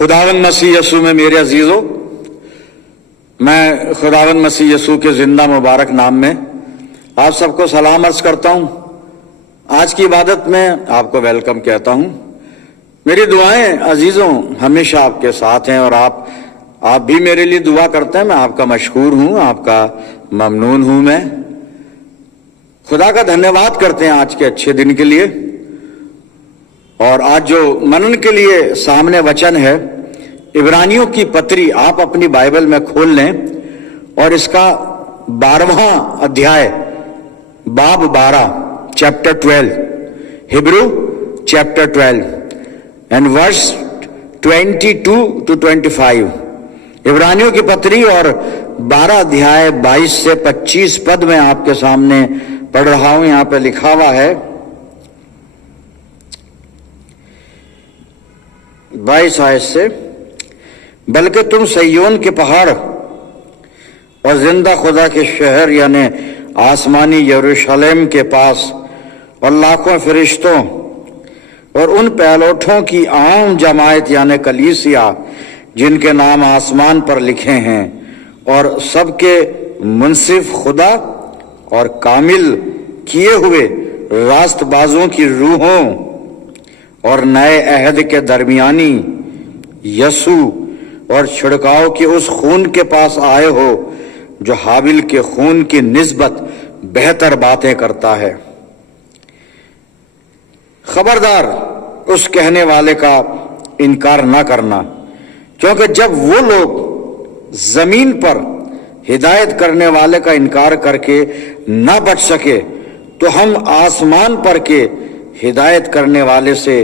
खुदावंद मसीह यसू में मेरे अजीजों, मैं खुदावंद मसीह यसू के जिंदा मुबारक नाम में आप सबको सलाम अर्ज करता हूं। आज की इबादत में आपको वेलकम कहता हूं। मेरी दुआएं अजीजों हमेशा आपके साथ हैं और आप भी मेरे लिए दुआ करते हैं। मैं आपका मशकूर हूं, आपका ममनून हूं। मैं खुदा का धन्यवाद करते हैं आज के अच्छे दिन के लिए। और आज जो मनन के लिए सामने वचन है इब्रानियों की पत्री, आप अपनी बाइबल में खोल लें और इसका 12वां अध्याय, बाब 12, chapter 12, Hebrew chapter 12 and verse 22 to 25। इब्रानियों की पत्री और 12 अध्याय 22 से 25 पद में आपके सामने पढ़ रहा हूं। यहां पे लिखा हुआ है 22 आयत से, बल्कि तुम सय्योन के पहाड़ और जिंदा खुदा के शहर यानी आसमानी यरूशलेम के पास और लाखों फरिश्तों और उन पहलोठों की आम जमायत यानी कलीसिया जिनके नाम आसमान पर लिखे हैं और सबके मुंसिफ खुदा और कामिल किए हुए रास्तबाजों की रूहों और नए अहद के दरमियानी यसू और छिड़काव के उस खून के पास आए हो जो हाबिल के खून की निस्बत बेहतर बातें करता है। खबरदार उस कहने वाले का इनकार न करना, क्योंकि जब वो लोग जमीन पर हिदायत करने वाले का इनकार करके न बच सके तो हम आसमान पर के हिदायत करने वाले से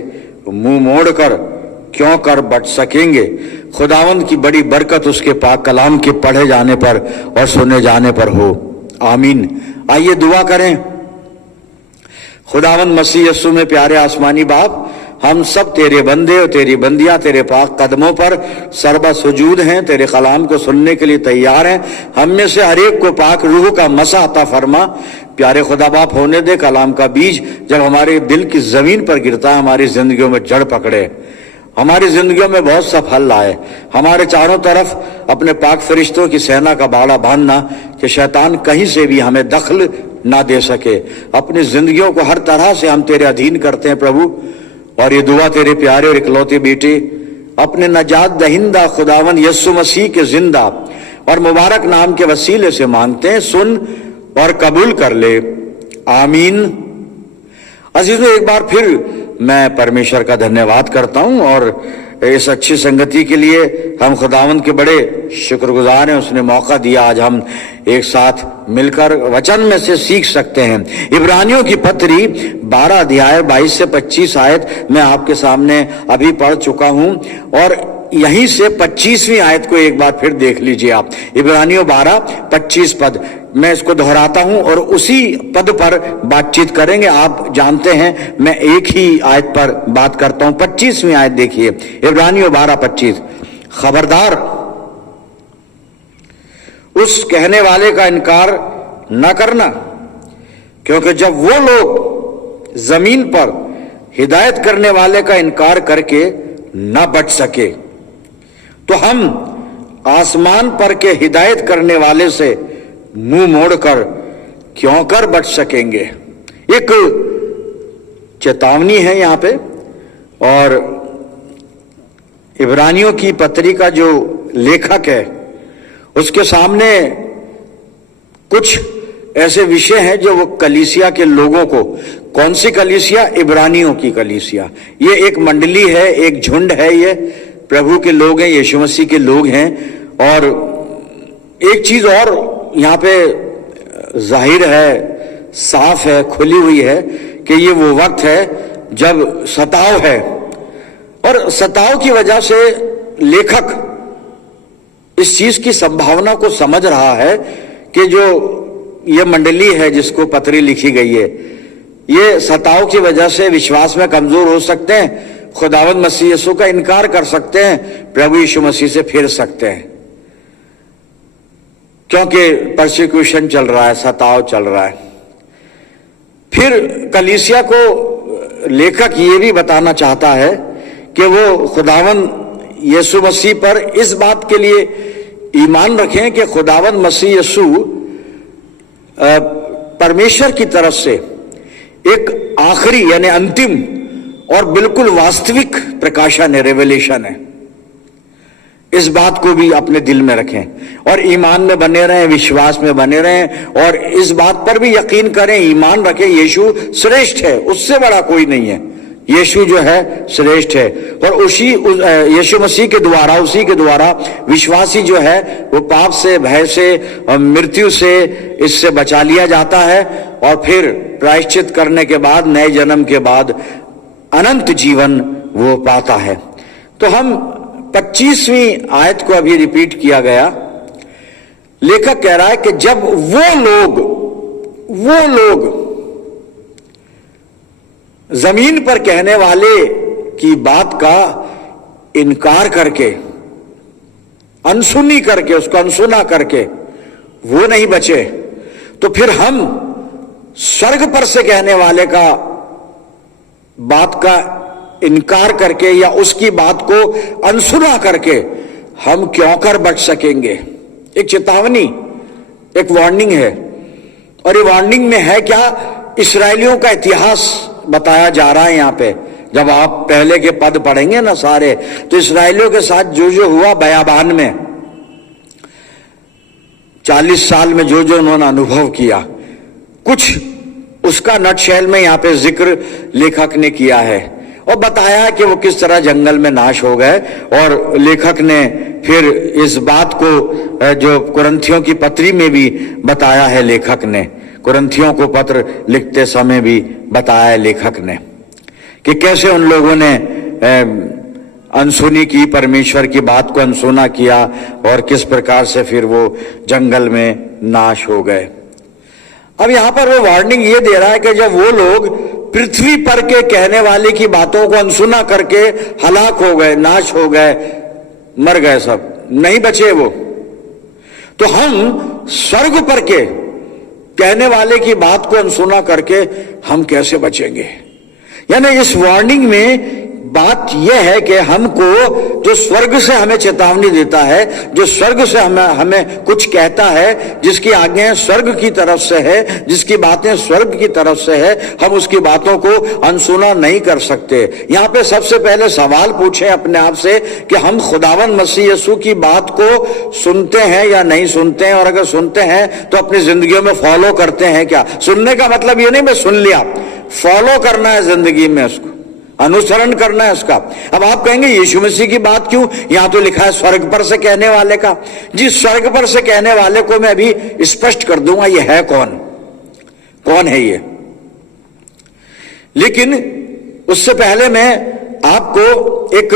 मुंह मोड़कर क्यों कर बच सकेंगे। खुदावंद की बड़ी बरकत उसके पाक कलाम के पढ़े जाने पर और सुने जाने पर हो, आमीन। आइए दुआ करें। खुदावंद मसीह यीशु में प्यारे आसमानी बाप, हम सब तेरे बंदे और तेरी बंदियां तेरे पाक कदमों पर सरबा सुजूद हैं, तेरे कलाम को सुनने के लिए तैयार हैं। हम में से हर एक को पाक रूह का मसा अता फरमा। प्यारे खुदा बाप, होने दे कलाम का बीज जब हमारे दिल की जमीन पर गिरता है हमारी जिंदगियों में जड़ पकड़े, हमारी जिंदगियों में बहुत सा फल लाए। हमारे चारों तरफ अपने पाक फरिश्तों की सेना का बाड़ा बांधना कि शैतान कहीं से भी हमें दखल ना दे सके। अपनी जिंदगियों को हर तरह से हम तेरे अधीन करते हैं प्रभु, और ये दुआ तेरे प्यारे और इकलौते बेटे अपने नजात दहिंदा खुदावन यीशु मसीह के जिंदा और मुबारक नाम के वसीले से मांगते हैं। सुन और कबूल कर ले, आमीन। अजीजों, एक बार फिर मैं परमेश्वर का धन्यवाद करता हूं और इस अच्छी संगति के लिए हम खुदावंद के बड़े शुक्रगुजार हैं। उसने मौका दिया आज हम एक साथ मिलकर वचन में से सीख सकते हैं। इब्रानियों की पत्री 12 अध्याय 22 से 25 आयत मैं आपके सामने अभी पढ़ चुका हूं और यहीं से 25वीं आयत को एक बार फिर देख लीजिए आप। इब्रानियों 12-25 पद मैं इसको दोहराता हूं और उसी पद पर बातचीत करेंगे। आप जानते हैं मैं एक ही आयत पर बात करता हूं। 25वीं आयत देखिए, इब्रानियों 12-25। खबरदार उस कहने वाले का इनकार न करना, क्योंकि जब वो लोग जमीन पर हिदायत करने वाले का इनकार करके न बच सके तो हम आसमान पर के हिदायत करने वाले से मुंह मोड़कर क्यों कर बच सकेंगे। एक चेतावनी है यहां पे, और इब्रानियों की पत्री का जो लेखक है उसके सामने कुछ ऐसे विषय हैं जो वो कलीसिया के लोगों को, कौन सी कलीसिया? इब्रानियों की कलीसिया। ये एक मंडली है, एक झुंड है, ये प्रभु के लोग हैं, यीशु मसीह के लोग हैं। और एक चीज और यहां पे जाहिर है, साफ है, खुली हुई है कि ये वो वक्त है जब सताव है, और सताव की वजह से लेखक इस चीज की संभावना को समझ रहा है कि जो ये मंडली है जिसको पत्री लिखी गई है, ये सताव की वजह से विश्वास में कमजोर हो सकते हैं, खुदावंद मसीह यीशु का इनकार कर सकते हैं, प्रभु यीशु मसीह से फिर सकते हैं, क्योंकि परसिक्यूशन चल रहा है, सताव चल रहा है। फिर कलीसिया को लेखक ये भी बताना चाहता है कि वो खुदावन यीशु मसीह पर इस बात के लिए ईमान रखें कि खुदावंद मसीह यीशु परमेश्वर की तरफ से एक आखिरी यानी अंतिम और बिल्कुल वास्तविक प्रकाशन है, रेवलेशन है। इस बात को भी अपने दिल में रखें और ईमान में बने रहें, विश्वास में बने रहें और इस बात पर भी यकीन करें, ईमान रखें, यीशु श्रेष्ठ है, उससे बड़ा कोई नहीं है। यीशु जो है श्रेष्ठ है और उसी यीशु मसीह के द्वारा, उसी के द्वारा विश्वासी जो है वो पाप से, भय से और मृत्यु से इससे बचा लिया जाता है और फिर प्रायश्चित करने के बाद, नए जन्म के बाद अनंत जीवन वो पाता है। तो हम 25वीं आयत को अभी रिपीट किया गया। लेखक कह रहा है कि जब वो लोग जमीन पर कहने वाले की बात का इनकार करके, अनसुनी करके, उसको अनसुना करके वो नहीं बचे, तो फिर हम स्वर्ग पर से कहने वाले का बात का इनकार करके या उसकी बात को अनसुना करके हम क्यों कर बच सकेंगे। एक चेतावनी, एक वार्निंग है और ये वार्निंग में है क्या, इस्राएलियों का इतिहास बताया जा रहा है। यहां पे जब आप पहले के पद पढ़ेंगे ना सारे, तो इस्राएलियों के साथ जो जो हुआ बयाबान में, 40 साल में जो जो उन्होंने अनुभव किया, कुछ उसका नटशेल में यहां पे जिक्र लेखक ने किया है और बताया कि वो किस तरह जंगल में नाश हो गए। और लेखक ने फिर इस बात को जो कुरिन्थियों की पत्री में भी बताया है, लेखक ने कुरिन्थियों को पत्र लिखते समय भी बताया है लेखक ने कि कैसे उन लोगों ने अनसुनी की, परमेश्वर की बात को अनसुना किया और किस प्रकार से फिर वो जंगल में नाश हो गए। अब यहां पर वो वार्निंग ये दे रहा है कि जब वो लोग पृथ्वी पर के कहने वाले की बातों को अनसुना करके हलाक हो गए, नाश हो गए, मर गए, सब नहीं बचे वो, तो हम स्वर्ग पर के कहने वाले की बात को अनसुना करके हम कैसे बचेंगे। यानी इस वार्निंग में बात यह है कि हमको जो स्वर्ग से हमें चेतावनी देता है, जो स्वर्ग से हमें कुछ कहता है, जिसकी आज्ञाएं स्वर्ग की तरफ से है, जिसकी बातें स्वर्ग की तरफ से है, हम उसकी बातों को अनसुना नहीं कर सकते। यहां पे सबसे पहले सवाल पूछें अपने आप से कि हम खुदावंद मसीह यीशु की बात को सुनते हैं या नहीं सुनते हैं, और अगर सुनते हैं तो अपनी जिंदगियों में फॉलो करते हैं क्या। सुनने का मतलब ये नहीं मैं सुन लिया, फॉलो करना है जिंदगी में, उसको अनुसरण करना है उसका। अब आप कहेंगे यीशु मसीह की बात क्यों, यहां तो लिखा है स्वर्ग पर से कहने वाले का। जी, स्वर्ग पर से कहने वाले को मैं अभी स्पष्ट कर दूंगा ये है कौन, कौन है ये। लेकिन उससे पहले मैं आपको एक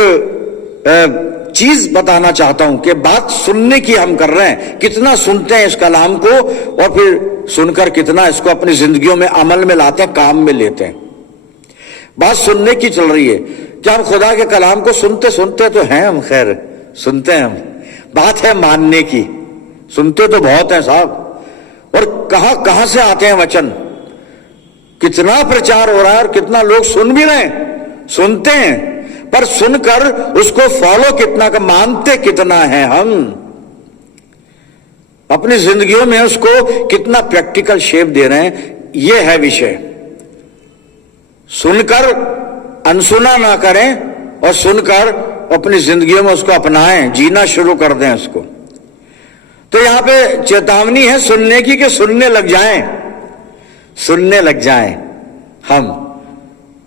चीज बताना चाहता हूं कि बात सुनने की हम कर रहे हैं, कितना सुनते हैं इस कलाम को और फिर सुनकर कितना इसको अपनी जिंदगियों में अमल में लाते हैं, काम में लेते हैं। बात सुनने की चल रही है कि हम खुदा के कलाम को सुनते सुनते तो हैं, हम खैर सुनते हैं हम, बात है मानने की। सुनते तो बहुत हैं साहब, और कहां कहां से आते हैं वचन, कितना प्रचार हो रहा है और कितना लोग सुन भी रहे हैं, सुनते हैं, पर सुनकर उसको फॉलो कितना कर, मानते कितना है हम, अपनी जिंदगियों में उसको कितना प्रैक्टिकल शेप दे रहे हैं, यह है विषय। सुनकर अनसुना ना करें और सुनकर अपनी जिंदगियों में उसको अपनाएं, जीना शुरू कर दें उसको। तो यहां पे चेतावनी है सुनने की कि सुनने लग जाएं, सुनने लग जाएं हम।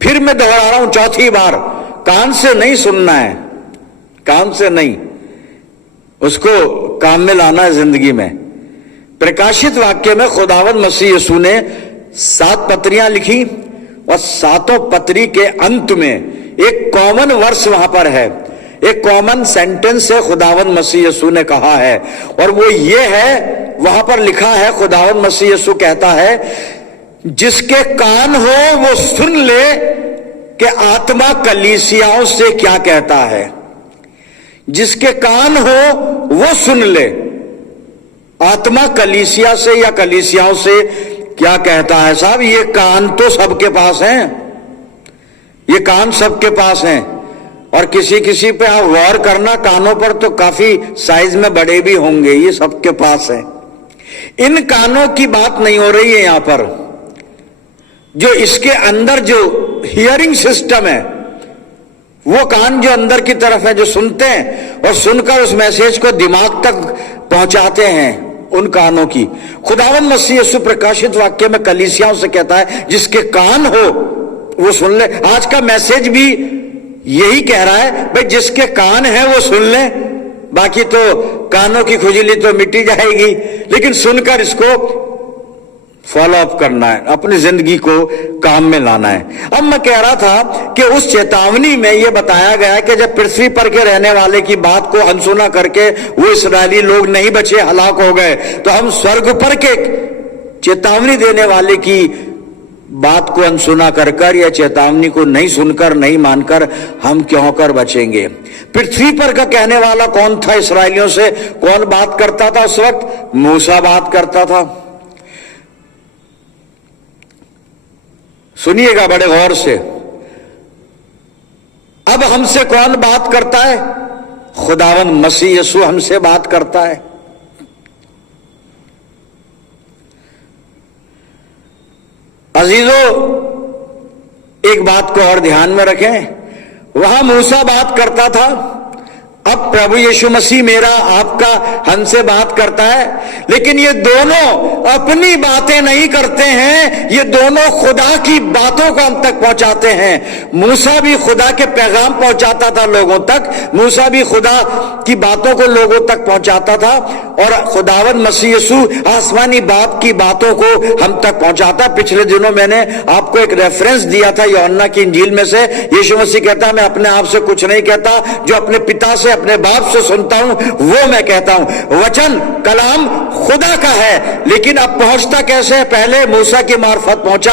फिर मैं दोहरा रहा हूं चौथी बार, कान से नहीं सुनना है, कान से नहीं, उसको काम में लाना है जिंदगी में। प्रकाशित वाक्य में खुदावंद मसीह यीशु ने 7 पत्रियां लिखी और 7 पत्री के अंत में एक कॉमन वर्स वहां पर है, एक कॉमन सेंटेंस है, खुदावंद मसीह यीशु ने कहा है, और वो ये है, वहां पर लिखा है, खुदावंद मसीह यीशु कहता है जिसके कान हो वो सुन ले कि आत्मा कलीसियाओं से क्या कहता है। जिसके कान हो वो सुन ले, आत्मा कलीसिया से या कलीसियाओं से क्या कहता है। साहब ये कान तो सबके पास हैं, ये कान सबके पास हैं, और किसी किसी पे आप गौर करना, कानों पर तो काफी साइज में बड़े भी होंगे, ये सबके पास है। इन कानों की बात नहीं हो रही है यहां पर। जो इसके अंदर जो हियरिंग सिस्टम है, वो कान जो अंदर की तरफ है, जो सुनते हैं और सुनकर उस मैसेज को दिमाग तक पहुंचाते हैं, उन कानों की खुदावंद मसीह यीशु प्रकाशित वाक्य में कलीसियाओं से कहता है जिसके कान हो वो सुन ले। आज का मैसेज भी यही कह रहा है, भाई जिसके कान है वो सुन ले। बाकी तो कानों की खुजली तो मिटी जाएगी, लेकिन सुनकर इसको फॉलो अप करना है, अपनी जिंदगी को काम में लाना है। अब मैं कह रहा था कि उस चेतावनी में यह बताया गया कि जब पृथ्वी पर के रहने वाले की बात को अनसुना करके वो इस्राएली लोग नहीं बचे, हलाक हो गए, तो हम स्वर्ग पर के चेतावनी देने वाले की बात को अनसुना कर या चेतावनी को नहीं सुनकर, नहीं मानकर हम क्यों कर बचेंगे। पृथ्वी पर का कहने वाला कौन था? इस्राएलियों से कौन बात करता था उस वक्त? मूसा बात करता था। सुनिएगा बड़े गौर से। अब हमसे कौन बात करता है? खुदावंद मसीह यीशु हमसे बात करता है। अजीजों, एक बात को और ध्यान में रखें, वहां मूसा बात करता था, अब प्रभु यीशु मसीह मेरा आपका हमसे बात करता है। लेकिन ये दोनों अपनी बातें नहीं करते हैं, ये दोनों खुदा की बातों को हम तक पहुंचाते हैं। मूसा भी खुदा के पैगाम पहुंचाता था लोगों तक, मूसा भी खुदा की बातों को लोगों तक पहुंचाता था, और खुदावंद मसीह यीशु आसमानी बाप की बातों को हम तक पहुंचाता। पिछले दिनों मैंने आपको एक रेफरेंस दिया था यूहन्ना की इंजील में से। यीशु मसीह कहता है मैं अपने आप से कुछ नहीं कहता, जो अपने पिता से, अपने बाप से सुनता हूं वो मैं कहता हूं। वचन कलाम खुदा का है, लेकिन अब पहुंचता कैसे है? पहले मूसा की मार्फत पहुंचा,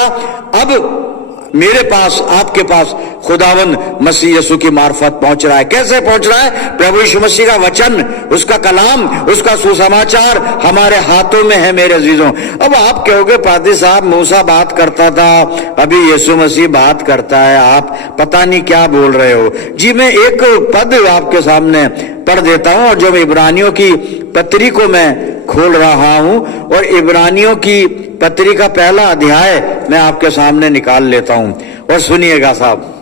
अब मेरे पास, आपके पास खुदावंद मसीह यीशु की मार्फत पहुंच रहा है। कैसे पहुंच रहा है? प्रभु यीशु मसीह का वचन, उसका कलाम, उसका सुसमाचार हमारे हाथों में है मेरे अजीजों। अब आप कहोगे पादी साहब मूसा बात करता था, अभी यीशु मसीह बात करता है, आप पता नहीं क्या बोल रहे हो। जी मैं एक पद आपके सामने पढ़ देता हूं, और जब इब्रानियों की पत्री को मैं खोल रहा हूं और इब्रानियों की पत्री का पहला अध्याय मैं आपके सामने निकाल लेता हूं, और सुनिएगा साहब।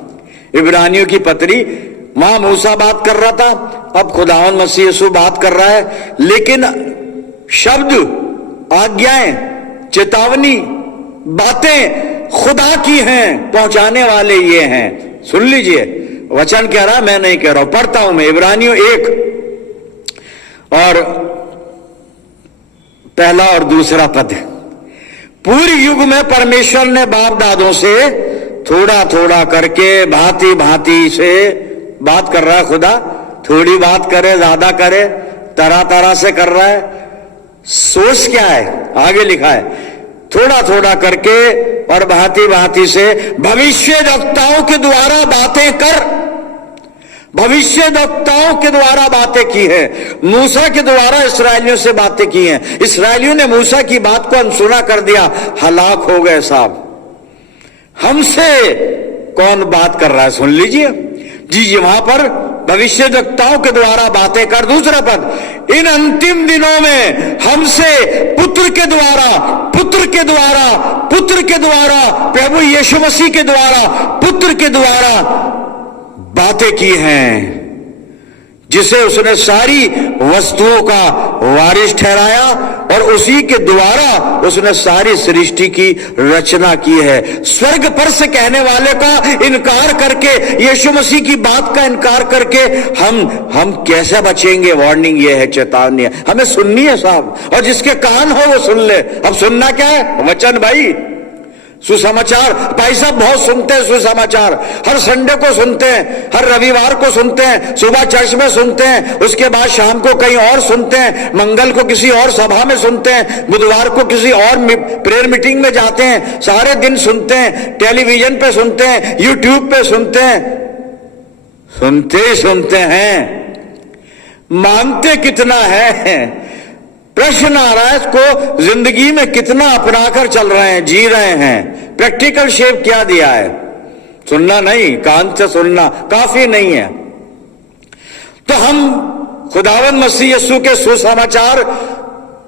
इब्रानियों की पत्री, वहां मूसा बात कर रहा था, अब खुदावंद मसीह यीशु बात कर रहा है, लेकिन शब्द, आज्ञाएं, चेतावनी, बातें खुदा की हैं, पहुंचाने वाले ये हैं। सुन लीजिए, वचन कह रहा, मैं नहीं कह रहा हूं, पढ़ता हूं मैं इब्रानियों 1 और पहला और दूसरा पद। पूर्व युग में परमेश्वर ने बाप दादों से थोड़ा थोड़ा करके, भांति भांति से बात कर रहा है खुदा। थोड़ी बात करे, ज्यादा करे, तरह तरह से कर रहा है। सोच क्या है? आगे लिखा है, थोड़ा थोड़ा करके और भांति भांति से भविष्यद्वक्ताओं के द्वारा बातें कर। भविष्यद्वक्ताओं के द्वारा बातें की है, मूसा के द्वारा इसराइलियों से बातें की हैं। इसराइलियों ने मूसा की बात को अनसुना कर दिया, हलाक हो गए साहब। हमसे कौन बात कर रहा है? सुन लीजिए जी, वहां पर भविष्यद्वक्ताओं के द्वारा बातें कर। दूसरा पद, इन अंतिम दिनों में हमसे पुत्र के द्वारा, पुत्र के द्वारा, पुत्र के द्वारा, प्रभु यीशु मसीह के द्वारा, पुत्र के द्वारा बातें की हैं, जिसे उसने सारी वस्तुओं का वारिस ठहराया और उसी के द्वारा उसने सारी सृष्टि की रचना की है। स्वर्ग पर से कहने वाले का इनकार करके, यीशु मसीह की बात का इनकार करके हम कैसे बचेंगे? वार्निंग ये है, चेतावनी है, हमें सुननी है साहब, और जिसके कान हो वो सुन ले। अब सुनना क्या है? वचन भाई, सुसमाचार। भाई साहब बहुत सुनते हैं सुसमाचार, हर संडे को सुनते हैं, हर रविवार को सुनते हैं, सुबह चर्च में सुनते हैं, उसके बाद शाम को कहीं और सुनते हैं, मंगल को किसी और सभा में सुनते हैं, बुधवार को किसी और प्रेयर मीटिंग में जाते हैं, सारे दिन सुनते हैं, टेलीविजन पे सुनते हैं, यूट्यूब पे सुनते हैं, सुनते ही सुनते हैं, मानते कितना है? प्रश्न आ रहा है, इसको जिंदगी में कितना अपनाकर चल रहे हैं, जी रहे हैं? प्रैक्टिकल शेप क्या दिया है? सुनना नहीं, कान से सुनना काफी नहीं है। तो हम खुदावंद मसीह यीशु के सुसमाचार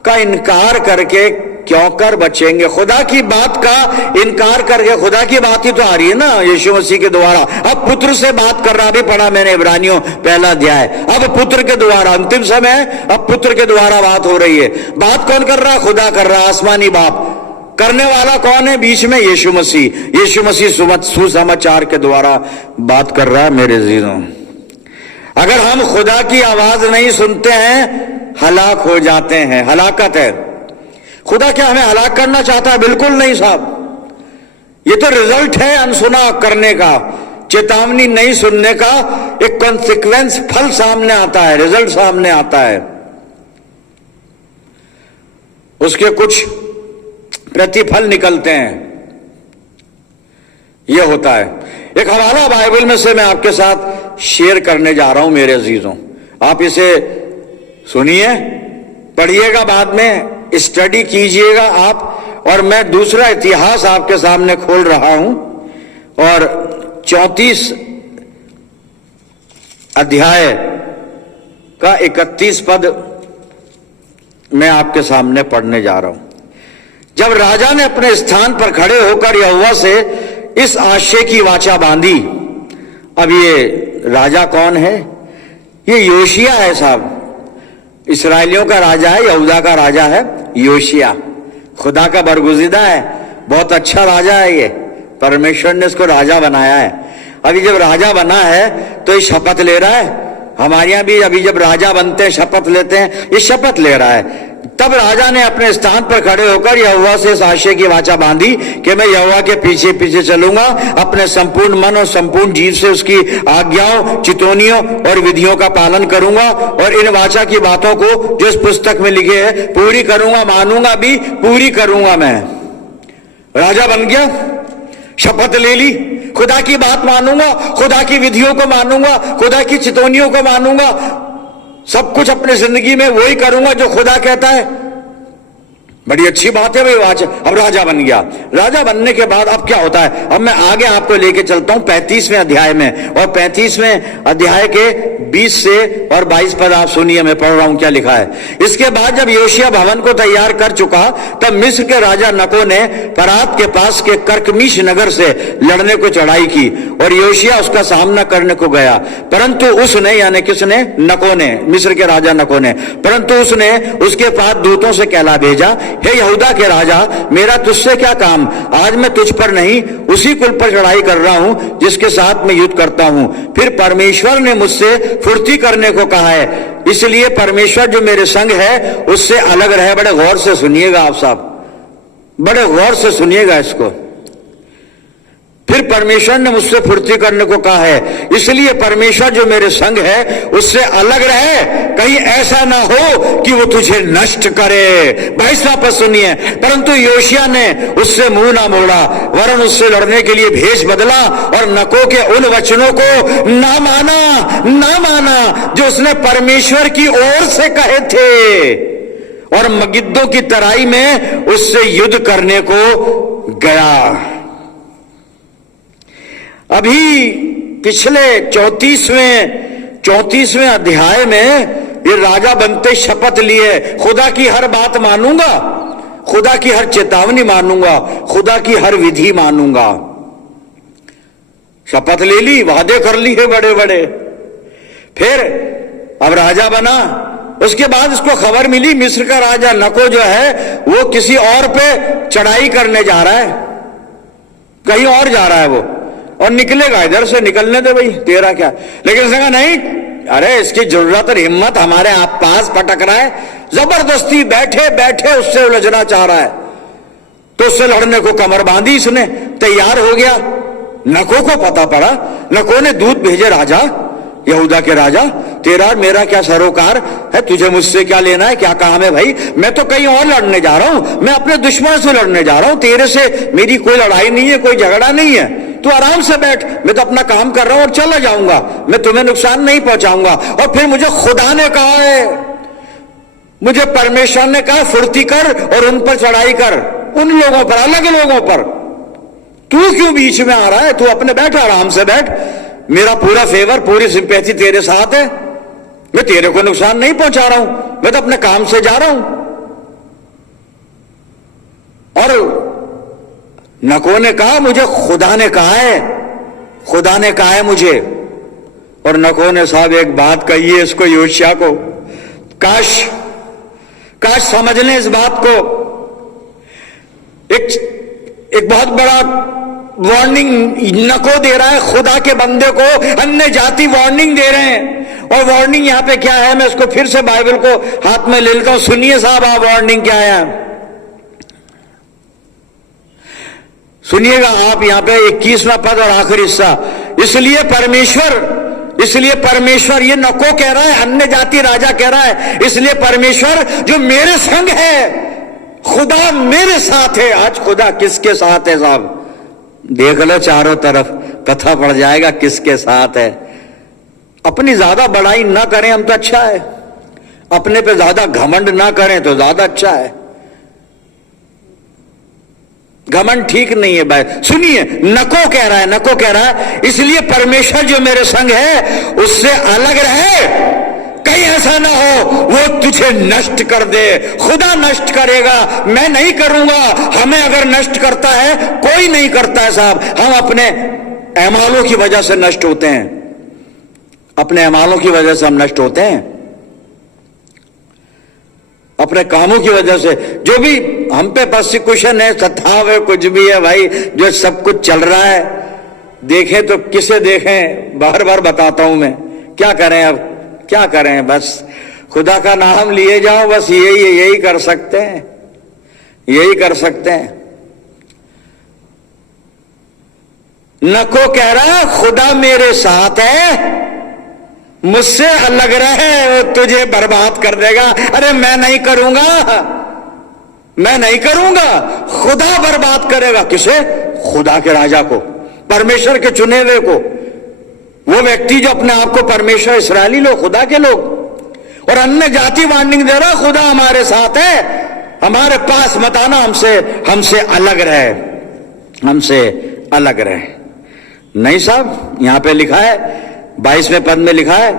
का इनकार करके क्यों कर बचेंगे? खुदा की बात का इनकार करके, खुदा की बात ही तो आ रही है ना यीशु मसीह के द्वारा। अब पुत्र से बात कर रहा, अभी पढ़ा मैंने इब्रानियों पहला अध्याय। अब पुत्र के द्वारा, अंतिम समय, अब पुत्र के द्वारा बात हो रही है। बात कौन कर रहा है? खुदा कर रहा है, आसमानी बाप। करने वाला कौन है? बीच में यीशु मसीह। यीशु मसीह सुसमाचार के द्वारा बात कर रहा है। मेरे अजीजों, अगर हम खुदा की आवाज नहीं सुनते हैं, हलाक हो जाते हैं। हलाकत है। खुदा क्या हमें हलाक करना चाहता है? बिल्कुल नहीं साहब। ये तो रिजल्ट है अनसुना करने का, चेतावनी नहीं सुनने का। एक कॉन्सिक्वेंस, फल सामने आता है, रिजल्ट सामने आता है, उसके कुछ प्रतिफल निकलते हैं। यह होता है। एक हवाला बाइबल में से मैं आपके साथ शेयर करने जा रहा हूं मेरे अजीजों। आप इसे सुनिए, पढ़िएगा, बाद में स्टडी कीजिएगा आप। और मैं दूसरा इतिहास आपके सामने खोल रहा हूं और 34 अध्याय का 31 पद मैं आपके सामने पढ़ने जा रहा हूं। जब राजा ने अपने स्थान पर खड़े होकर यहोवा से इस आशय की वाचा बांधी। अब ये राजा कौन है? ये योशिया है साहब। इस्राएलियों का राजा है, यहूदा का राजा है योशिया। खुदा का बरगुज़ीदा है, बहुत अच्छा राजा है ये। परमेश्वर ने इसको राजा बनाया है। अभी जब राजा बना है तो ये शपथ ले रहा है। हमारे यहां भी अभी जब राजा बनते हैं शपथ लेते हैं, ये शपथ ले रहा है। तब राजा ने अपने स्थान पर खड़े होकर यहोवा से इस आशय की वाचा बांधी कि मैं यहोवा के पीछे पीछे चलूंगा, अपने संपूर्ण मन और संपूर्ण जीव से उसकी आज्ञाओं, चितौनियों और विधियों का पालन करूंगा और इन वाचा की बातों को जो इस पुस्तक में लिखे हैं पूरी करूंगा, मानूंगा भी, पूरी करूंगा। मैं राजा बन गया, शपथ ले ली, खुदा की बात मानूंगा, खुदा की विधियों को मानूंगा, खुदा की चितौनियों को मानूंगा, सब कुछ अपनी जिंदगी में वही करूंगा जो खुदा कहता है। बड़ी अच्छी बात है भाई। अब राजा बन गया। राजा बनने के बाद अब क्या होता है? अब मैं आगे आपको लेके चलता हूं 35वें अध्याय में, और 35वें अध्याय के 20 से और 22 पद आप सुनिए, मैं पढ़ रहा हूं क्या लिखा है। इसके बाद जब योशिया भवन को तैयार कर चुका, तब मिस्र के राजा नको ने फरात के पास के कर्कमीश नगर से लड़ने को चढ़ाई की और योशिया उसका सामना करने को गया। परंतु उसने, यानी किसने? नको ने, मिस्र के राजा नको ने। परंतु उसने उसके पास दूतों से कहला भेजा, हे यहूदा के राजा, मेरा तुझसे क्या काम? आज मैं तुझ पर नहीं, उसी कुल पर चढ़ाई कर रहा हूं जिसके साथ मैं युद्ध करता हूं। फिर परमेश्वर ने मुझसे फुर्ती करने को कहा है, इसलिए परमेश्वर जो मेरे संग है उससे अलग रहे। बड़े गौर से सुनिएगा आप साहब, बड़े गौर से सुनिएगा इसको। फिर परमेश्वर ने मुझसे फुर्ती करने को कहा है, इसलिए परमेश्वर जो मेरे संग है उससे अलग रहे, कहीं ऐसा ना हो कि वो तुझे नष्ट करे। 22वां पद सुनिए। परंतु योशिया ने उससे मुंह ना मोड़ा, वरन उससे लड़ने के लिए भेष बदला और नको के उन वचनों को ना माना जो उसने परमेश्वर की ओर से कहे थे, और मगिद्दों की तराई में उससे युद्ध करने को गया। अभी पिछले 34वें अध्याय में ये राजा बनते शपथ लिए, खुदा की हर बात मानूंगा, खुदा की हर चेतावनी मानूंगा, खुदा की हर विधि मानूंगा। शपथ ले ली, वादे कर ली है बड़े बड़े। फिर अब राजा बना। उसके बाद इसको खबर मिली मिस्र का राजा नको जो है वो किसी और पे चढ़ाई करने जा रहा है, कहीं और जा रहा है वो, और निकलेगा। इधर से निकलने दे भाई, तेरा क्या। लेकिन उसने कहा नहीं, अरे इसकी जरूरत और हिम्मत हमारे आप पास पटक रहा है, जबरदस्ती बैठे बैठे उससे उलझना चाह रहा है, तो उससे लड़ने को कमर बांधी इसने, तैयार हो गया। नको को पता पड़ा, नको ने दूत भेजे राजा, यहूदा के राजा, तेरा और मेरा क्या सरोकार है, तुझे मुझसे क्या लेना है, क्या काम है भाई? मैं तो कहीं और लड़ने जा रहा हूं, मैं अपने दुश्मन से लड़ने जा रहा हूं, तेरे से मेरी कोई लड़ाई नहीं है, कोई झगड़ा नहीं है, तू आराम से बैठ, मैं तो अपना काम कर रहा हूं और चला जाऊंगा, मैं तुम्हें नुकसान नहीं पहुंचाऊंगा। और फिर मुझे खुदा ने कहा है, मुझे परमेश्वर ने कहा फुर्ती कर और उन पर चढ़ाई कर, उन लोगों पर, अलग लोगों पर। तू क्यों बीच में आ रहा है? तू अपने बैठ, आराम से बैठ, मेरा पूरा फेवर, पूरी सिंपैथी तेरे साथ है, मैं तेरे को नुकसान नहीं पहुंचा रहा हूं, मैं तो अपने काम से जा रहा हूं। और नको ने कहा मुझे खुदा ने कहा है, खुदा ने कहा है मुझे। और नको ने साहब एक बात कही है इसको, योशिया को, काश समझ लें इस बात को। एक बहुत बड़ा वार्निंग नको दे रहा है खुदा के बंदे को, अन्य जाति वार्निंग दे रहे हैं। और वार्निंग यहां पे क्या है, मैं इसको फिर से बाइबल को हाथ में ले लेता हूं, सुनिए साहब आप वार्निंग क्या है, सुनिएगा आप। यहां पे 21वां पद और आखिरी हिस्सा, इसलिए परमेश्वर ये नको कह रहा है, अन्य जाति राजा कह रहा है, इसलिए परमेश्वर जो मेरे संग है, खुदा मेरे साथ है। आज खुदा किसके साथ है साहब, देख लो चारों तरफ, कथा पड़ जाएगा किसके साथ है। अपनी ज्यादा बड़ाई ना करें हम तो अच्छा है, अपने पे ज्यादा घमंड ना करें तो ज्यादा अच्छा है। घमंड ठीक नहीं है भाई। सुनिए नको कह रहा है इसलिए परमेश्वर जो मेरे संग है उससे अलग रहे, कहीं ऐसा ना हो वो तुझे नष्ट कर दे। खुदा नष्ट करेगा, मैं नहीं करूंगा। हमें अगर नष्ट करता है, कोई नहीं करता है साहब, हम अपने अमालों की वजह से नष्ट होते हैं, अपने अमालों की वजह से हम नष्ट होते हैं, अपने कामों की वजह से। जो भी हम पे परसिक्यूशन है, सताव है, कुछ भी है भाई, जो सब कुछ चल रहा है, देखें तो किसे देखें, बार बार बताता हूं मैं, क्या करें अब, क्या करें, बस खुदा का नाम लिए जाओ, बस यही कर सकते हैं, यही कर सकते हैं। नको कह रहा है खुदा मेरे साथ है, मुझसे अलग रहे वो तुझे बर्बाद कर देगा। अरे मैं नहीं करूंगा, मैं नहीं करूंगा, खुदा बर्बाद करेगा। किसे? खुदा के राजा को, परमेश्वर के चुने हुए को, वो व्यक्ति जो अपने आप को परमेश्वर, इसराइली लोग, खुदा के लोग। और अन्य जाति वार्निंग दे रहा, खुदा हमारे साथ है, हमारे पास मत आना, हमसे अलग रहे, हमसे अलग रहे। नहीं साहब, यहां पे लिखा है 22वें पद में लिखा है,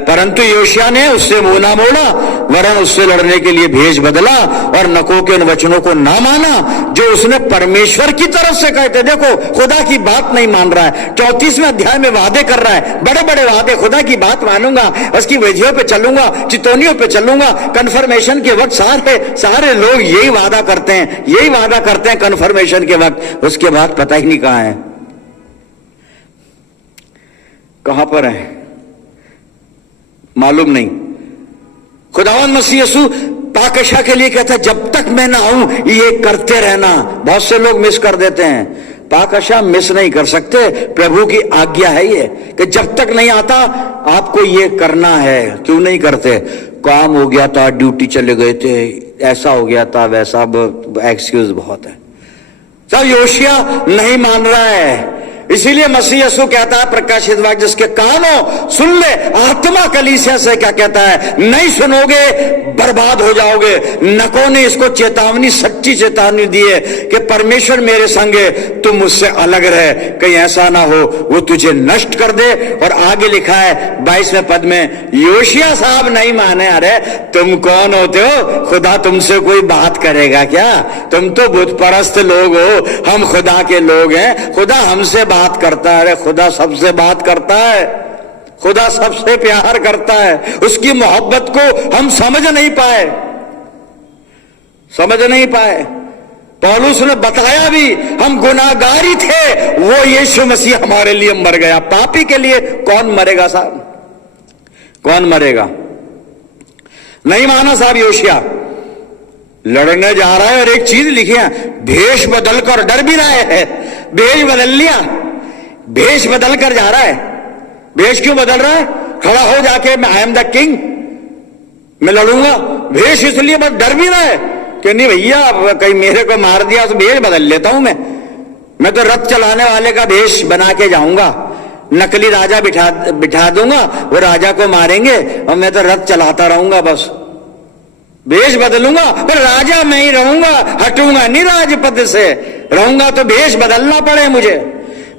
परंतु योशिया ने उससे मुंह ना मोड़ा, वरन उससे लड़ने के लिए भेष बदला और नको के उन वचनों को ना माना जो उसने परमेश्वर की तरफ से कहे थे। देखो खुदा की बात नहीं मान रहा है, 34वें अध्याय में वादे कर रहा है, बड़े बड़े वादे, खुदा की बात मानूंगा, उसकी विधियों पे चलूंगा, चितौनियों पे चलूंगा। कन्फर्मेशन के वक्त सारे लोग यही वादा करते हैं कन्फर्मेशन के वक्त, उसके बाद पता ही नहीं कहां है, कहां पर है मालूम नहीं। खुदावंद मसीह यीशु पाकशा के लिए कहता है जब तक मैं ना आऊं ये करते रहना। बहुत से लोग मिस कर देते हैं, पाकशा मिस नहीं कर सकते, प्रभु की आज्ञा है ये कि जब तक नहीं आता आपको ये करना है। क्यों नहीं करते? काम हो गया था, ड्यूटी चले गए थे, ऐसा हो गया था, वैसा, एक्सक्यूज बहुत है। सब योशिया नहीं मान रहा है, इसीलिए मसीह यीशु कहता है प्रकाशित वाक्य, जिसके कान हो सुन ले। आत्मा कलीसिया से क्या कहता है? नहीं सुनोगे बर्बाद हो जाओगे। नको ने इसको चेतावनी, सच्ची चेतावनी दी है कि परमेश्वर मेरे संगे, तुम मुझसे अलग रहे, कहीं ऐसा ना हो वो तुझे नष्ट कर दे। और आगे लिखा है 22वें पद में, योशिया साहब नहीं माने। अरे तुम कौन होते हो? खुदा तुमसे कोई बात करेगा क्या? तुम तो बुत परस्त लोग हो, हम खुदा के लोग हैं, खुदा हमसे बात करता है। अरे खुदा सबसे बात करता है, खुदा सबसे प्यार करता है, उसकी मोहब्बत को हम समझ नहीं पाए। पौलुस ने बताया भी, हम गुनाहगारी थे, वो यीशु मसीह हमारे लिए मर गया। पापी के लिए कौन मरेगा साहब? कौन मरेगा? नहीं माना साहब योशिया, लड़ने जा रहा है। और एक चीज लिखी है, भेष बदल कर, डर भी रहा है, भेष बदल लिया, भेष बदल कर जा रहा है। भेष क्यों बदल रहा है? खड़ा हो जाके मैं आई एम द किंग, मैं लड़ूंगा। भेष इसलिए बस डर भी रहा है कि नहीं भैया कहीं मेरे को मार दिया तो भेष बदल लेता हूं मैं तो रथ चलाने वाले का भेष बना के जाऊंगा, नकली राजा बिठा दूंगा, वो राजा को मारेंगे और मैं तो रथ चलाता रहूंगा, बस भेष बदलूंगा पर राजा मैं ही रहूंगा, हटूंगा नहीं राजपद से। रहूंगा तो भेष बदलना पड़े मुझे,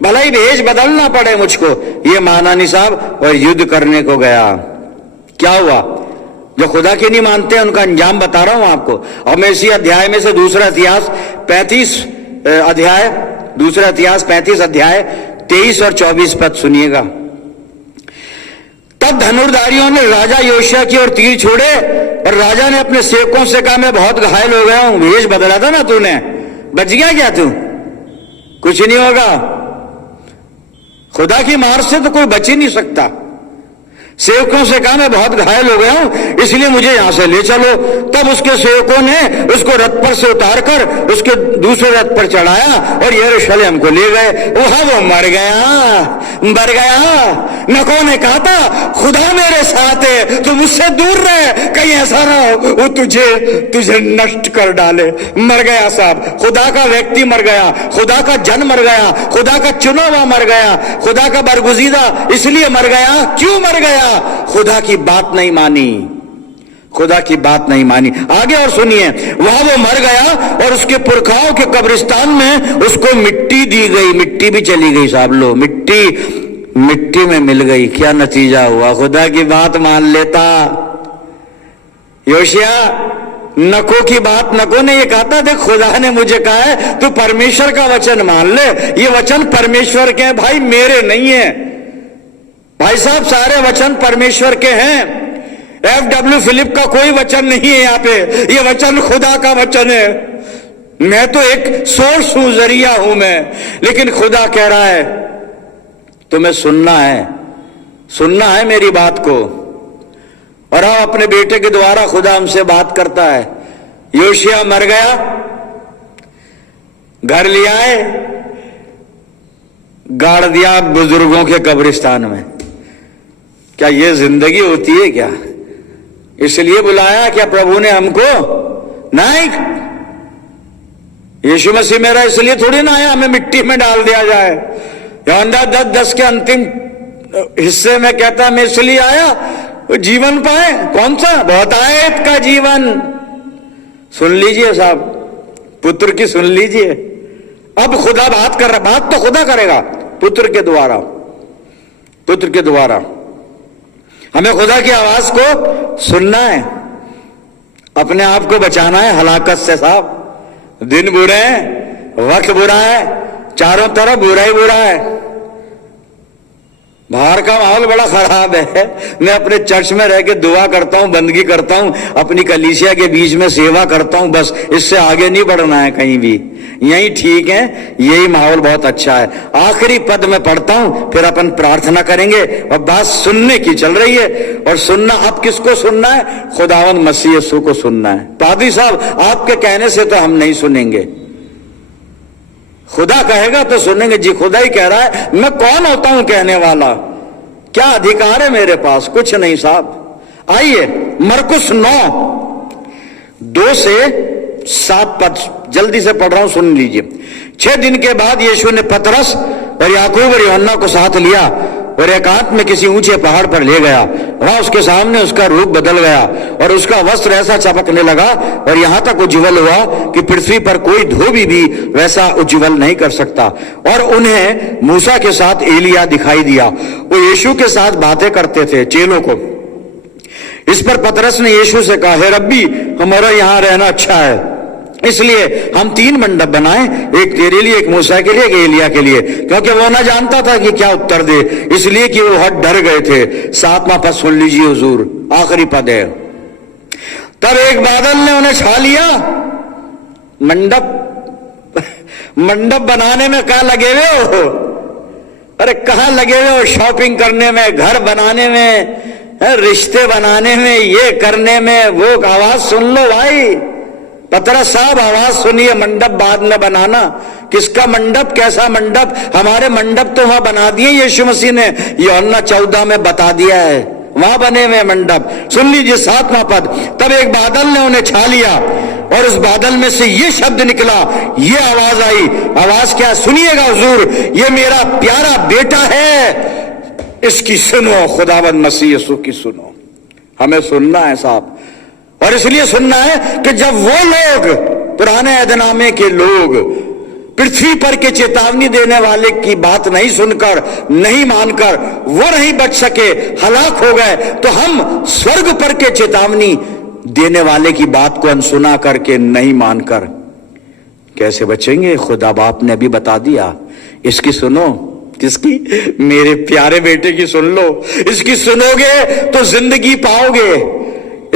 भला ही भेष बदलना पड़े मुझको। ये माना नहीं साहब, और युद्ध करने को गया। क्या हुआ? जो खुदा की नहीं मानते हैं उनका अंजाम बता रहा हूं आपको। और मैं इसी अध्याय में से दूसरा इतिहास 35 अध्याय 23 और 24 पद सुनिएगा। तब धनुर्धारियों ने राजा योशिय्याह की ओर तीर छोड़े, और राजा ने अपने सेवकों से कहा, मैं बहुत घायल हो गया हूं। वेश बदला था ना तूने, बच गया क्या तू? कुछ नहीं होगा, खुदा की मार से तो कोई बच ही नहीं सकता। सेवकों से कहा, मैं बहुत घायल हो गया हूं, इसलिए मुझे यहां से ले चलो। तब उसके सेवकों ने उसको रथ पर से उतारकर उसके दूसरे रथ पर चढ़ाया और यरूशलेम को ले गए। वहां वो मर गया। नको ने कहा था, खुदा मेरे साथ है, तू मुझसे दूर रहे, कहीं ऐसा ना हो वो तुझे नष्ट कर डाले। मर गया साहब, खुदा का व्यक्ति मर गया, खुदा का जन मर गया, खुदा का चुना हुआ मर गया, खुदा का बरगुजीदा इसलिए मर गया। क्यों मर गया? खुदा की बात नहीं मानी, खुदा की बात नहीं मानी। आगे और सुनिए, वहां वो मर गया और उसके पुरखाओं के कब्रिस्तान में उसको मिट्टी दी गई। मिट्टी भी चली गई साहब, लो मिट्टी में मिल गई। क्या नतीजा हुआ? खुदा की बात मान लेता योशिय्याह। नको की बात, नको ने ये कहा था, देख खुदा ने मुझे कहा है तू परमेश्वर का वचन मान ले, ये वचन परमेश्वर के हैं भाई, मेरे नहीं है। भाई साहब, सारे वचन परमेश्वर के हैं। F.W. फिलिप का कोई वचन नहीं है यहाँ पे, ये वचन खुदा का वचन है। मैं तो एक सोर्स हूं, जरिया हूं मैं, लेकिन खुदा कह रहा है तुम्हें सुनना है मेरी बात को। और हम अपने बेटे के द्वारा खुदा हमसे बात करता है। योशिय्याह मर गया, घर ले आए, गाड़ दिया बुजुर्गों के कब्रिस्तान में। क्या ये जिंदगी होती है क्या? इसलिए बुलाया क्या प्रभु ने हमको? नहीं, यीशु मसीह मेरा इसलिए थोड़ी ना आया हमें मिट्टी में डाल दिया जाए। यूहन्ना 10:10 के अंतिम हिस्से में कहता मैं इसलिए आया जीवन पाए। कौन सा? बहुतायत का जीवन। सुन लीजिए साहब, पुत्र की सुन लीजिए। अब खुदा बात कर रहा, बात तो खुदा करेगा पुत्र के द्वारा। हमें खुदा की आवाज को सुनना है, अपने आप को बचाना है हलाकत से साहब। दिन बुरे हैं, वक्त बुरा है, चारों तरफ बुरा ही बुरा है। बाहर का माहौल बड़ा खराब है। मैं अपने चर्च में रह के दुआ करता हूं, बंदगी करता हूं, अपनी कलीसिया के बीच में सेवा करता हूं, बस इससे आगे नहीं बढ़ना है कहीं भी। यही ठीक है, यही माहौल बहुत अच्छा है। आखिरी पद में पढ़ता हूं, फिर अपन प्रार्थना करेंगे। और बात सुनने की चल रही है, और सुनना अब किसको सुनना है? खुदावंद मसीह यीशु को सुनना है। पादरी साहब, आपके कहने से तो हम नहीं सुनेंगे, खुदा कहेगा तो सुनेंगे। जी खुदा ही कह रहा है, मैं कौन होता हूं कहने वाला? क्या अधिकार है मेरे पास? कुछ नहीं साहब। आइए मरकुस 9:2 से 7 पद जल्दी से पढ़ रहा हूं, सुन लीजिए। 6 दिन के बाद यीशु ने पतरस और याकूब और यूहन्ना को साथ लिया और एकांत में किसी ऊंचे पहाड़ पर ले गया। वहां उसके सामने उसका रूप बदल गया और उसका वस्त्र ऐसा चमकने लगा और यहां तक उज्ज्वल हुआ कि पृथ्वी पर कोई धोबी भी वैसा उज्ज्वल नहीं कर सकता। और उन्हें मूसा के साथ एलिया दिखाई दिया, वो यीशु के साथ बातें करते थे चेलों को। इस पर पतरस ने यीशु से कहा, हे रब्बी, हमारा यहां रहना अच्छा है, इसलिए हम 3 मंडप बनाएं, एक तेरे लिए, एक मूसा के लिए, एक एलिया के लिए। क्योंकि वो ना जानता था कि क्या उत्तर दे, इसलिए कि वो हट डर गए थे। 7वां पद सुन लीजिए हुजूर, आखिरी पद है। तब एक बादल ने उन्हें छा लिया। मंडप बनाने में कहां लगे हुए हो? अरे कहां लगे हुए हो? शॉपिंग करने में, घर बनाने में, रिश्ते बनाने में, ये करने में, वो आवाज सुन लो भाई। पतरस साहब आवाज सुनिए, मंडप बाद में बनाना। किसका मंडप? कैसा मंडप? हमारे मंडप तो वहां बना दिए यीशु मसीह ने, यूहन्ना 14 में बता दिया है, वहां बने हुए मंडप। सुन लीजिए 7वां पद। तब एक बादल ने उन्हें छा लिया और उस बादल में से ये शब्द निकला, ये आवाज आई। आवाज क्या? सुनिएगा हुजूर, ये मेरा प्यारा बेटा है, इसकी सुनो। खुदावंद मसीह यीशु की सुनो। हमें सुनना है साहब, और इसलिए सुनना है कि जब वो लोग, पुराने अहदनामे के लोग, पृथ्वी पर के चेतावनी देने वाले की बात नहीं सुनकर, नहीं मानकर वो नहीं बच सके, हलाक हो गए, तो हम स्वर्ग पर के चेतावनी देने वाले की बात को अनसुना करके, नहीं मानकर कैसे बचेंगे? खुदा बाप ने भी बता दिया। इसकी सुनो। किसकी? मेरे प्यारे बेटे की सुन लो। इसकी सुनोगे तो जिंदगी पाओगे,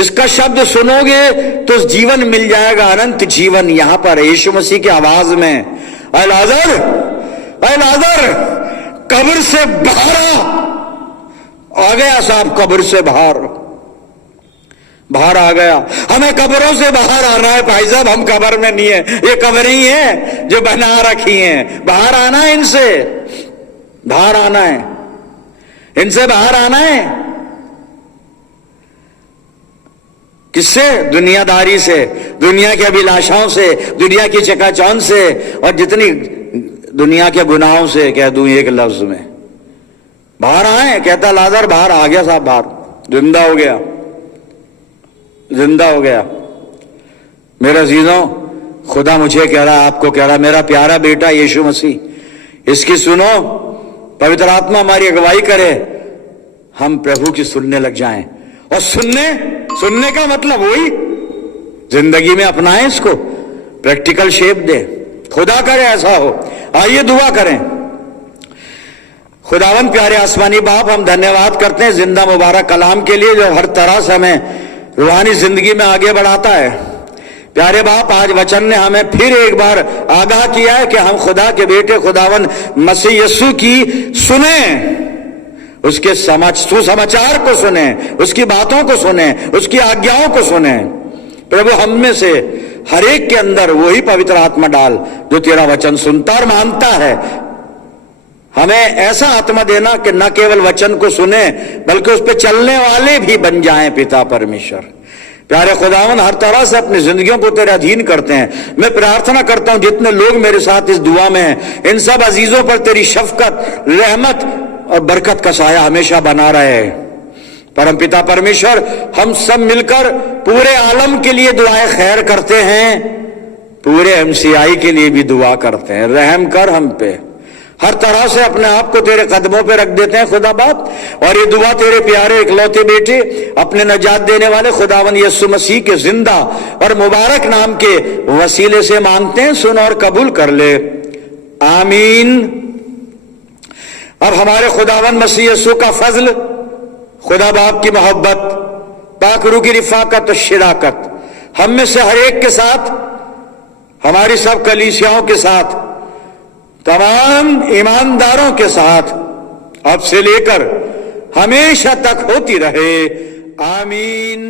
इसका शब्द सुनोगे तो जीवन मिल जाएगा, अनंत जीवन यहां पर यीशु मसीह की आवाज में। ऐ लाजर, ऐ लाजर, कब्र से बाहर आ गया साहब, कब्र से बाहर आ गया। हमें कब्रों से बाहर आना है भाई साहब, हम कब्र में नहीं है, ये कब्र ही है जो बना रखी हैं। बाहर आना है, इनसे बाहर आना है, इनसे बाहर आना है। किससे? दुनियादारी से, दुनिया की अभिलाषाओं से, दुनिया की चकाचौंध से, और जितनी दुनिया के गुनाहों से। कह दूं एक लफ्ज में, बाहर आए। कहता लाजर बाहर आ गया साहब, बाहर जिंदा हो गया, जिंदा हो गया। मेरे अजीजों, खुदा मुझे कह रहा, आपको कह रहा, मेरा प्यारा बेटा यीशु मसीह, इसकी सुनो। पवित्र आत्मा हमारी अगुवाई करे, हम प्रभु की सुनने लग जाएं। और सुनने का मतलब वही जिंदगी में अपनाएं, इसको प्रैक्टिकल शेप दे। खुदा करे ऐसा हो। आइए दुआ करें। खुदावंद प्यारे आसमानी बाप, हम धन्यवाद करते हैं जिंदा मुबारक कलाम के लिए, जो हर तरह से हमें रूहानी जिंदगी में आगे बढ़ाता है। प्यारे बाप, आज वचन ने हमें फिर एक बार आगाह किया है कि हम खुदा के बेटे खुदावंद मसीह यीशु की सुने, उसके सुसमाचार को सुने, उसकी बातों को सुने, उसकी आज्ञाओं को सुने। प्रभु, हम में से हर एक के अंदर वही पवित्र आत्मा डाल जो तेरा वचन सुनता और मानता है। हमें ऐसा आत्मा देना कि न केवल वचन को सुने बल्कि उस पर चलने वाले भी बन जाएं। पिता परमेश्वर, प्यारे खुदावन, हर तरह से अपनी जिंदगियों को तेरे अधीन करते हैं। मैं प्रार्थना करता हूं जितने लोग मेरे साथ इस दुआ में हैं, इन सब अजीजों पर तेरी शफकत, रहमत और बरकत का साया हमेशा बना रहे। परमपिता परमेश्वर, हम सब मिलकर पूरे आलम के लिए दुआएं खैर करते हैं, पूरे एमसीआई के लिए भी दुआ करते हैं। रहम कर हम पे, हर तरह से अपने आप को तेरे कदमों पे रख देते हैं खुदा बाप। और ये दुआ तेरे प्यारे इकलौते बेटे, अपने नजात देने वाले खुदावन यीशु मसीह के जिंदा और मुबारक नाम के वसीले से मांगते हैं। सुन और कबूल कर ले, आमीन। अब हमारे खुदावन मसीह यीशु का फजल, खुदा बाप की मोहब्बत, पाक रूह की रिफाकत और शिराकत हम में से हर एक के साथ, हमारी सब कलीसियाओं के साथ, तमाम ईमानदारों के साथ अब से लेकर हमेशा तक होती रहे, आमीन।